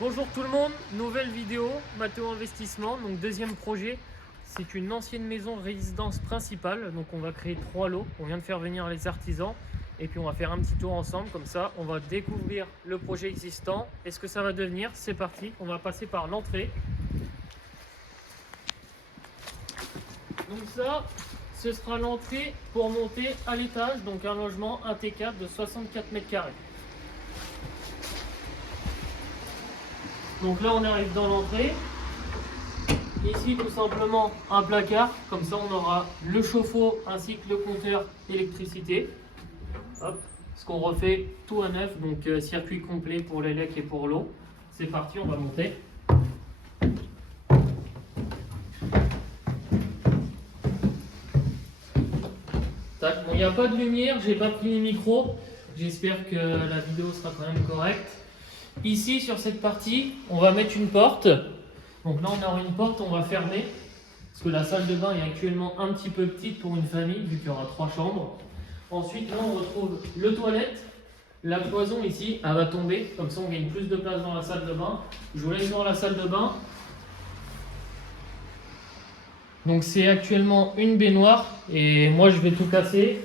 Bonjour tout le monde, nouvelle vidéo, Matteo Investissement, donc deuxième projet. C'est une ancienne maison résidence principale, donc on va créer 3 lots. On vient de faire venir les artisans et puis on va faire un petit tour ensemble, comme ça on va découvrir le projet existant et ce que ça va devenir. C'est parti, on va passer par l'entrée. Donc ça, ce sera l'entrée pour monter à l'étage, donc un logement, un T4 de 64 mètres carrés. Donc là on arrive dans l'entrée, ici tout simplement un placard, comme ça on aura le chauffe-eau ainsi que le compteur électricité. Hop, ce qu'on refait tout à neuf, donc circuit complet pour l'élec et pour l'eau. C'est parti, on va monter. Tac, bon, il n'y a pas de lumière, j'ai pas pris les micros, j'espère que la vidéo sera quand même correcte. Ici, sur cette partie, on va mettre une porte. Donc là, on aura une porte, on va fermer. Parce que la salle de bain est actuellement un petit peu petite pour une famille, vu qu'il y aura 3 chambres. Ensuite, là, on retrouve le toilette. La cloison ici, elle va tomber. Comme ça, on gagne plus de place dans la salle de bain. Je vous laisse voir la salle de bain. Donc c'est actuellement une baignoire. Et moi, je vais tout casser.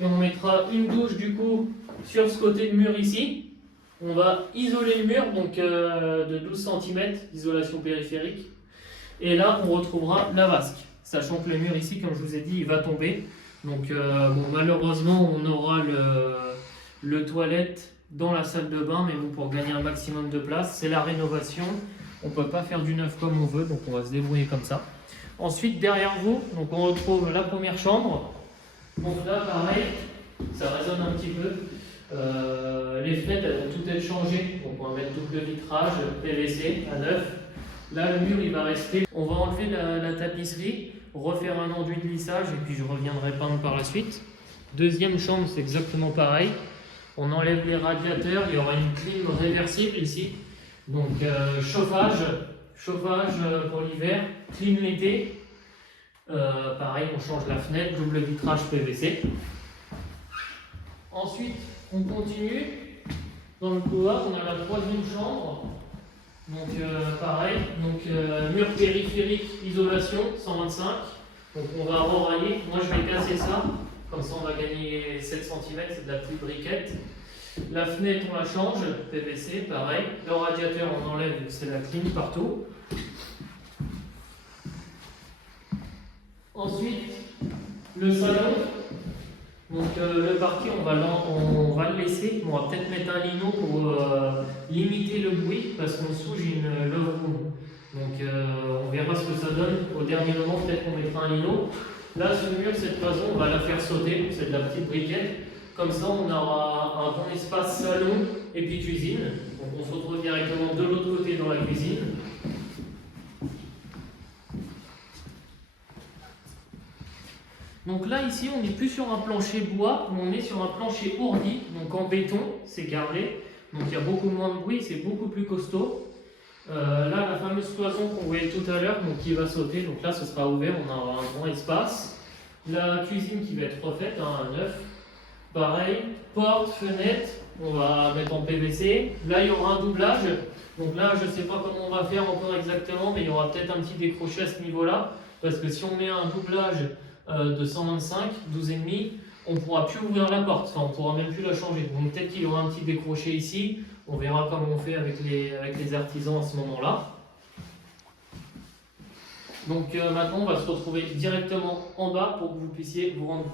Et on mettra une douche, du coup, sur ce côté de mur ici. On va isoler le mur, donc de 12 cm d'isolation périphérique. Et là, on retrouvera la vasque. Sachant que le mur ici, comme je vous ai dit, il va tomber. Donc bon, malheureusement, on aura le toilette dans la salle de bain. Mais bon, pour gagner un maximum de place, c'est la rénovation. On ne peut pas faire du neuf comme on veut, donc on va se débrouiller comme ça. Ensuite, derrière vous, donc on retrouve la première chambre. Donc là, pareil, ça résonne un petit peu. Les fenêtres elles vont toutes être changées, donc on va mettre double vitrage, PVC à neuf. Là le mur il va rester. On va enlever la tapisserie, refaire un enduit de lissage et puis je reviendrai peindre par la suite. Deuxième chambre c'est exactement pareil. On enlève les radiateurs, il y aura une clim réversible ici. Donc chauffage pour l'hiver, clim l'été. Pareil on change la fenêtre, double vitrage PVC. Ensuite, on continue. Dans le couloir, on a la troisième chambre. Donc pareil, donc mur périphérique, isolation, 125. Donc on va renrailler. Moi je vais casser ça. Comme ça on va gagner 7 cm, c'est de la petite briquette. La fenêtre on la change, PVC, pareil. Le radiateur on enlève, c'est la clim partout. Ensuite, le salon. Donc le parquet, on va le laisser. On va peut-être mettre un lino pour limiter le bruit parce qu'en dessous j'ai une love room. Donc on verra ce que ça donne. Au dernier moment, peut-être qu'on mettra un lino. Là, ce mur, cette cloison, on va la faire sauter. C'est de la petite briquette. Comme ça, on aura un bon espace salon et puis cuisine. Donc on se retrouve directement de l'autre côté dans la cuisine. Donc là, ici, on n'est plus sur un plancher bois, mais on est sur un plancher ourdi, donc en béton, c'est carré. Donc il y a beaucoup moins de bruit, c'est beaucoup plus costaud. Là, la fameuse cloison qu'on voyait tout à l'heure, donc qui va sauter, donc là, ce sera ouvert, on aura un grand espace. La cuisine qui va être refaite, à neuf. Pareil, porte, fenêtre, on va mettre en PVC. Là, il y aura un doublage. Donc là, je ne sais pas comment on va faire encore exactement, mais il y aura peut-être un petit décroché à ce niveau-là. Parce que si on met un doublage de 125, 12,5, on ne pourra plus ouvrir la porte, enfin on ne pourra même plus la changer. Donc peut-être qu'il y aura un petit décroché ici, on verra comment on fait avec les artisans à ce moment-là. Donc maintenant on va se retrouver directement en bas pour que vous puissiez vous rendre compte.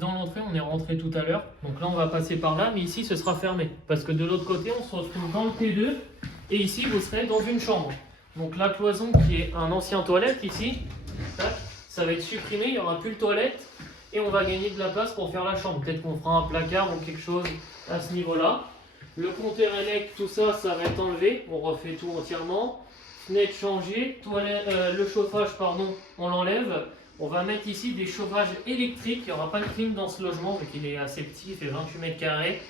Dans l'entrée, on est rentré tout à l'heure, donc là on va passer par là, mais ici ce sera fermé parce que de l'autre côté on se retrouve dans le T2 et ici vous serez dans une chambre. Donc la cloison qui est un ancien toilette ici, ça va être supprimé, il n'y aura plus de toilette et on va gagner de la place pour faire la chambre. Peut-être qu'on fera un placard ou quelque chose à ce niveau-là. Le compteur élect, tout ça, ça va être enlevé, on refait tout entièrement. Fenêtre changée, toilette, le chauffage, pardon, on l'enlève. On va mettre ici des chauffages électriques. Il n'y aura pas de clim dans ce logement vu qu'il est assez petit, il fait 28 mètres carrés.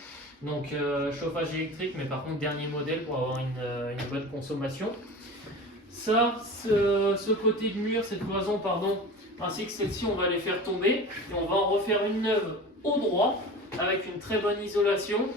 Donc chauffage électrique, mais par contre dernier modèle pour avoir une bonne consommation. Ça, ce côté de mur, cette cloison, pardon, ainsi que celle-ci, on va les faire tomber et on va en refaire une neuve au droit avec une très bonne isolation,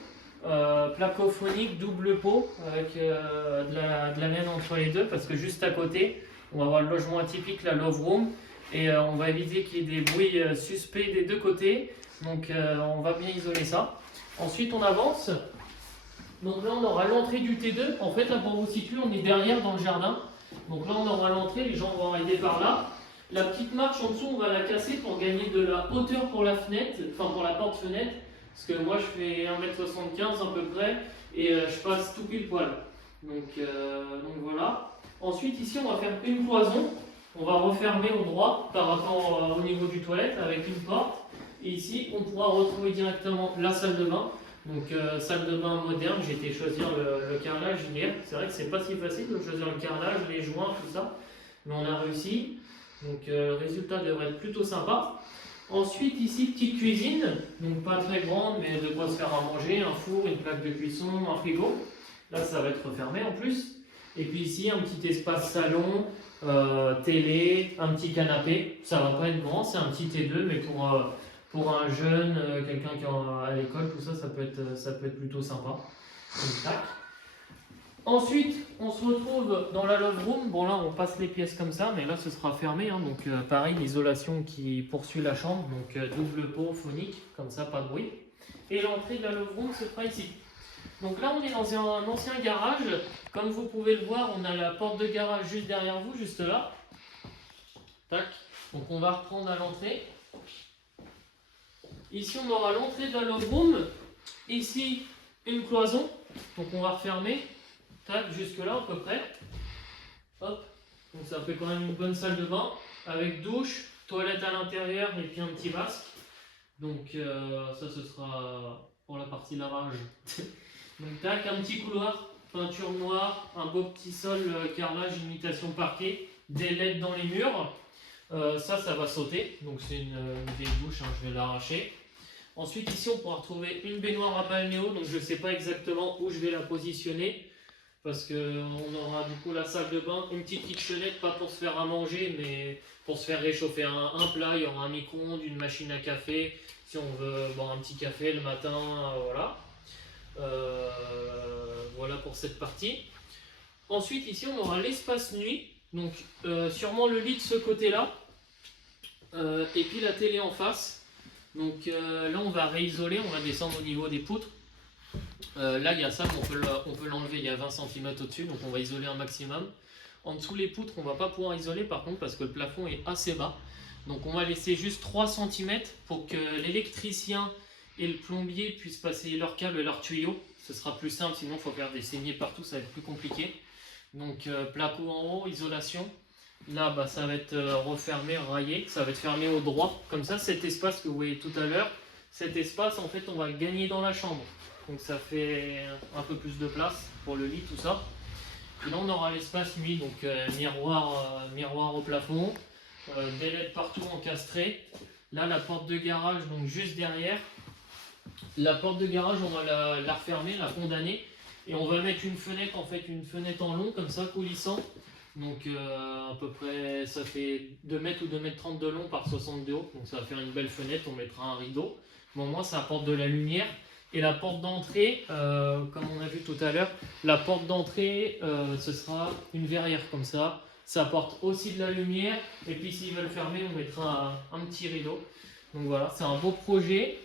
placophonique, double pot avec de la laine entre les deux, parce que juste à côté, on va avoir le logement atypique, la love room, et on va éviter qu'il y ait des bruits suspects des deux côtés. Donc on va bien isoler ça. Ensuite, on avance. Donc là, on aura l'entrée du T2. En fait, là, pour vous situer, on est derrière dans le jardin. Donc là, on aura l'entrée, les gens vont arriver par là. La petite marche en dessous, on va la casser pour gagner de la hauteur pour la fenêtre, enfin pour la porte-fenêtre. Parce que moi, je fais 1m75 à peu près et je passe tout pile poil. Donc voilà. Ensuite, ici, on va faire une cloison. On va refermer au droit par rapport au niveau du toilette avec une porte. Et ici, on pourra retrouver directement la salle de bain. Donc salle de bain moderne, j'ai été choisir le carrelage hier. C'est vrai que c'est pas si facile de choisir le carrelage, les joints, tout ça. Mais on a réussi. Donc le résultat devrait être plutôt sympa. Ensuite ici, petite cuisine. Donc pas très grande, mais de quoi se faire à manger. Un four, une plaque de cuisson, un frigo. Là ça va être refermé en plus. Et puis ici, un petit espace salon, télé, un petit canapé. Ça va pas être grand, c'est un petit T2, mais pour un jeune, quelqu'un qui est à l'école, tout ça, ça peut être plutôt sympa. Donc, tac. Ensuite, on se retrouve dans la love room. Bon là, on passe les pièces comme ça, mais là, ce sera fermé. Hein, donc pareil, l'isolation qui poursuit la chambre. Donc double pot phonique, comme ça, pas de bruit. Et l'entrée de la love room se fera ici. Donc là, on est dans un ancien garage. Comme vous pouvez le voir, on a la porte de garage juste derrière vous, juste là. Tac. Donc on va reprendre à l'entrée. Ici, on aura l'entrée de la love room. Ici, une cloison. Donc, on va refermer. Tac, jusque là à peu près. Hop. Donc, ça fait quand même une bonne salle de bain. Avec douche, toilette à l'intérieur et puis un petit vasque. Donc, ça, ce sera pour la partie lavage. Donc, tac, un petit couloir. Peinture noire. Un beau petit sol carrelage, imitation parquet. Des LED dans les murs. Ça va sauter. Donc, c'est une vieille douche. Hein, je vais l'arracher. Ensuite, ici, on pourra retrouver une baignoire à balnéo. Donc, je ne sais pas exactement où je vais la positionner. Parce qu'on aura du coup la salle de bain, une petite kitchenette, pas pour se faire à manger, mais pour se faire réchauffer un plat. Il y aura un micro-ondes, une machine à café. Si on veut boire un petit café le matin, voilà. Voilà pour cette partie. Ensuite, ici, on aura l'espace nuit. Donc, sûrement le lit de ce côté-là. Et puis la télé en face. Donc là on va réisoler, on va descendre au niveau des poutres. Là il y a ça, mais on peut l'enlever, il y a 20 cm au-dessus, donc on va isoler un maximum. En dessous les poutres on va pas pouvoir isoler par contre parce que le plafond est assez bas. Donc on va laisser juste 3 cm pour que l'électricien et le plombier puissent passer leur câble et leur tuyau. Ce sera plus simple, sinon il faut faire des saignées partout, ça va être plus compliqué. Donc placo en haut, isolation. Là, bah, ça va être refermé, raillé, ça va être fermé au droit. Comme ça, cet espace que vous voyez tout à l'heure, cet espace, en fait, on va le gagner dans la chambre. Donc ça fait un peu plus de place pour le lit, tout ça. Et là, on aura l'espace nuit, donc miroir au plafond, des LED partout encastrés. Là, la porte de garage, donc juste derrière. La porte de garage, on va la refermer, la condamner. Et on va mettre une fenêtre, en fait, une fenêtre en long, comme ça, coulissant. Donc à peu près, ça fait 2 mètres ou 2 mètres 30 de long par 60 de haut. Donc ça va faire une belle fenêtre, on mettra un rideau. Bon, moi, ça apporte de la lumière. Et la porte d'entrée, comme on a vu tout à l'heure, la porte d'entrée, ce sera une verrière comme ça. Ça apporte aussi de la lumière. Et puis s'ils veulent fermer, on mettra un petit rideau. Donc voilà, c'est un beau projet.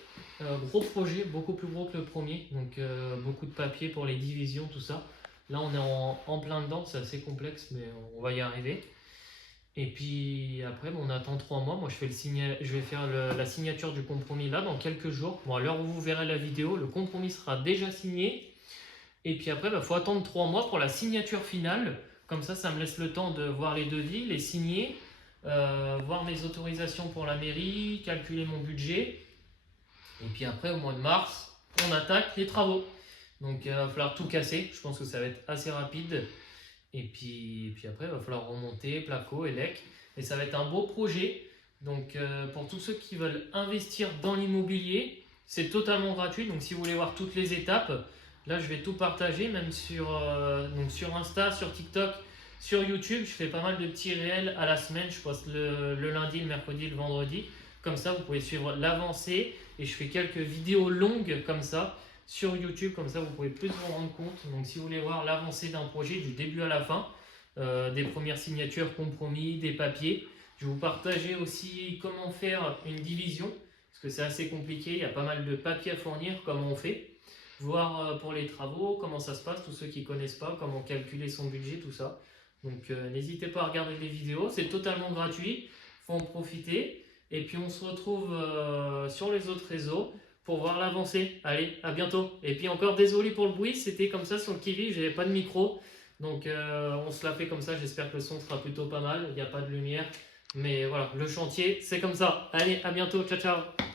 Gros projet, beaucoup plus gros que le premier. Donc beaucoup de papier pour les divisions, tout ça. Là, on est en plein dedans, c'est assez complexe, mais on va y arriver. Et puis après, on attend 3 mois. Moi, je vais faire la signature du compromis là dans quelques jours. Bon, à l'heure où vous verrez la vidéo, le compromis sera déjà signé. Et puis après, faut attendre 3 mois pour la signature finale. Comme ça me laisse le temps de voir les devis, les signer, voir mes autorisations pour la mairie, calculer mon budget. Et puis après, au mois de mars, on attaque les travaux. Donc il va falloir tout casser, je pense que ça va être assez rapide. Et puis après, il va falloir remonter, placo, élec. Et ça va être un beau projet. Donc pour tous ceux qui veulent investir dans l'immobilier, C'est totalement gratuit, donc si vous voulez voir toutes les étapes, là je vais tout partager, même donc sur Insta, sur TikTok, sur YouTube. Je fais pas mal de petits réels à la semaine, je poste le lundi, le mercredi, le vendredi. Comme ça, vous pouvez suivre l'avancée et je fais quelques vidéos longues comme ça sur YouTube, comme ça vous pouvez plus vous rendre compte. Donc si vous voulez voir l'avancée d'un projet du début à la fin, des premières signatures, compromis, des papiers. Je vais vous partager aussi comment faire une division, parce que c'est assez compliqué, il y a pas mal de papiers à fournir, comment on fait. Voir pour les travaux, comment ça se passe, tous ceux qui ne connaissent pas, comment calculer son budget, tout ça. Donc n'hésitez pas à regarder les vidéos, c'est totalement gratuit, il faut en profiter. Et puis on se retrouve sur les autres réseaux pour voir l'avancée. Allez, à bientôt. Et puis encore désolé pour le bruit, c'était comme ça sur le Kiwi, j'avais pas de micro. Donc on se l'a fait comme ça, j'espère que le son sera plutôt pas mal, il n'y a pas de lumière. Mais voilà, le chantier, c'est comme ça. Allez, à bientôt, ciao ciao.